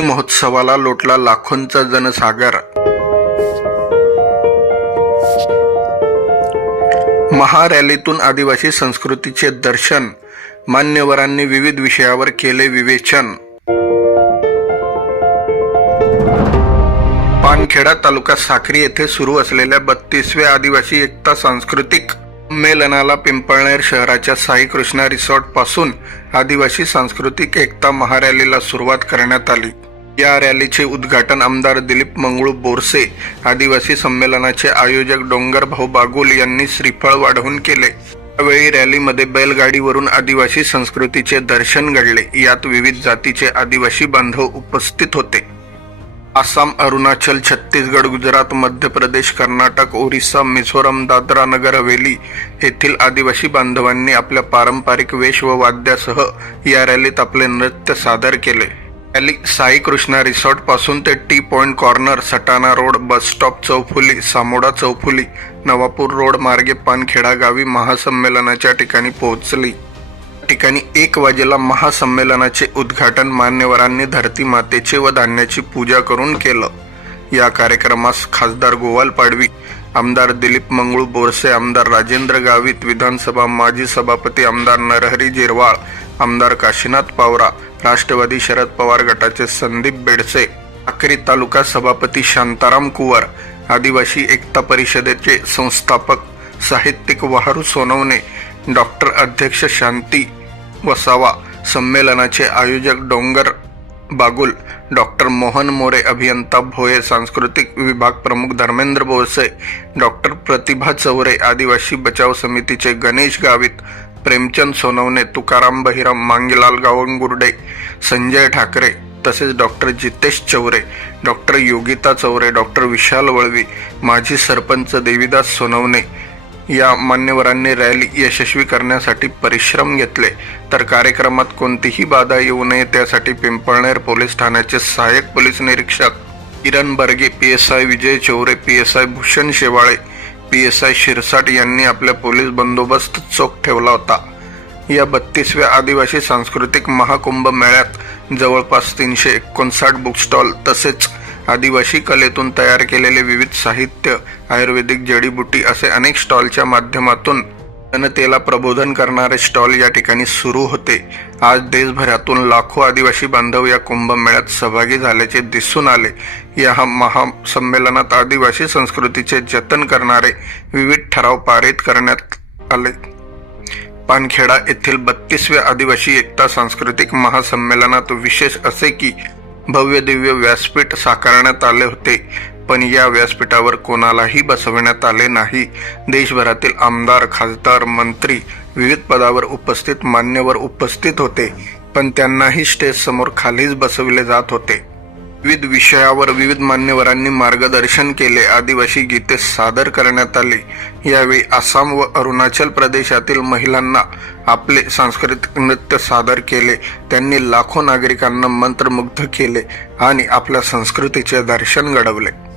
महोत्सवाला लोटला लाखोंचा जनसागर. महारॅलीतून आदिवासी संस्कृतीचे दर्शन मान्यवरांनी विविध विषयावर केले विवेचन. पानखेडा तालुका साक्री येथे सुरू असलेल्या बत्तीसव्या आदिवासी एकता सांस्कृतिक संमेलनाला पिंपळनेर शहराच्या साई कृष्णा रिसॉर्टपासून आदिवासी सांस्कृतिक एकता महारॅलीला सुरुवात करण्यात आली. या रॅलीचे उद्घाटन आमदार दिलीप मंगळू बोरसे आदिवासी संमेलनाचे आयोजक डोंगर भाऊ बागुल यांनी श्रीफळ वाढवून केले. यावेळी रॅलीमध्ये बैलगाडीवरून आदिवासी संस्कृतीचे दर्शन घडले. यात विविध जातीचे आदिवासी बांधव उपस्थित होते. आसाम अरुणाचल छत्तीसगड गुजरात मध्य प्रदेश कर्नाटक ओरिसा मिझोरम दादरा नगर हवेली येथील आदिवासी बांधवांनी आपल्या पारंपरिक वेश व वाद्यासह या रॅलीत आपले नृत्य सादर केले. रॅली साई कृष्णा रिसॉर्टपासून ते T point corner Satana road bus stop चौफुली Samoda चौफुली नवापूर रोड मार्गे पानखेडा गावी महासंमेलनाच्या ठिकाणी पोहोचली. ठिकाणी एक वाजेला महासंमेलनाचे उद्घाटन मान्यवरांनी धरती मातेचे व धान्याची पूजा करून केलं. या कार्यक्रमास खासदार गोवाल पाडवी आमदार दिलीप मंगळू बोरसे आमदार राजेंद्र गावित विधानसभा माजी सभापती आमदार नरहरी जिरवाळ आमदार काशीनाथ पावरा राष्ट्रवादी शरद पवार गटाचे संदीप बेडसे आकरी तालुका सभापती शांताराम कुवर आदिवासी एकता परिषदेचे संस्थापक साहित्यिक वाहरू सोनवणे डॉक्टर अध्यक्ष शांती वसावा संमेलनाचे आयोजक डोंगर बागुल डॉक्टर मोहन मोरे अभियंता भोये सांस्कृतिक विभाग प्रमुख धर्मेंद्र बोरसे डॉक्टर प्रतिभा चौरे आदिवासी बचाव समितीचे गणेश गावित प्रेमचंद सोनवणे तुकाराम बहिराम मांगीलाल गावंगुर्डे संजय ठाकरे तसेच doctor Jitesh Chaure doctor Yogita Chaure doctor Vishal Valvi माजी सरपंच देवीदास सोनवणे या मान्यवरांनी रॅली यशस्वी करण्यासाठी परिश्रम घेतले. तर कार्यक्रमात कोणतीही बाधा येऊ नये त्यासाठी पिंपळनेर पोलीस ठाण्याचे सहाय्यक पोलीस निरीक्षक Kiran Barge P S I Vijay Chaure P S I Bhushan Shewale P S I Shirsat यांनी आपल्या पोलीस बंदोबस्त चोख ठेवला होता. या बत्तीसव्या आदिवासी सांस्कृतिक महाकुंभ मेळ्यात जवळपास तीनशे एकोणसाठ बुक स्टॉल तसेच आदिवासी कलेतून तयार केलेले विविध साहित्य आयुर्वेदिक जडीबुटी असे अनेक स्टॉलच्या माध्यमातून जनतेला प्रबोधन करणारे स्टॉल या ठिकाणी सुरू होते. आज देशभरातून लाखो आदिवासी बांधव या कुंभमेळ्यात सहभागी झाल्याचे दिसून आले. या महासंमेलनात आदिवासी संस्कृतीचे जतन करणारे विविध ठराव पारित करण्यात आले. पानखेडा येथील बत्तीसव्या आदिवासी एकता सांस्कृतिक महासंमेलनात विशेष असे की भव्य दिव्य व्यासपीठ साकारण्यात आले होते पण या व्यासपीठावर कोणालाही बसवण्यात आले नाही. देशभरातील आमदार खासदार मंत्री विविध पदावर उपस्थित मान्यवर उपस्थित होते पण त्यांनाही स्टेज समोर खालीच बसविले जात होते. विविध विषयावर विविध मान्यवरांनी मार्गदर्शन केले. आदिवासी गीते सादर करण्यात आली. यावेळी आसाम व अरुणाचल प्रदेशातील महिलांना आपले सांस्कृतिक नृत्य सादर केले. त्यांनी लाखो नागरिकांना मंत्रमुग्ध केले आणि आपल्या संस्कृतीचे दर्शन घडवले.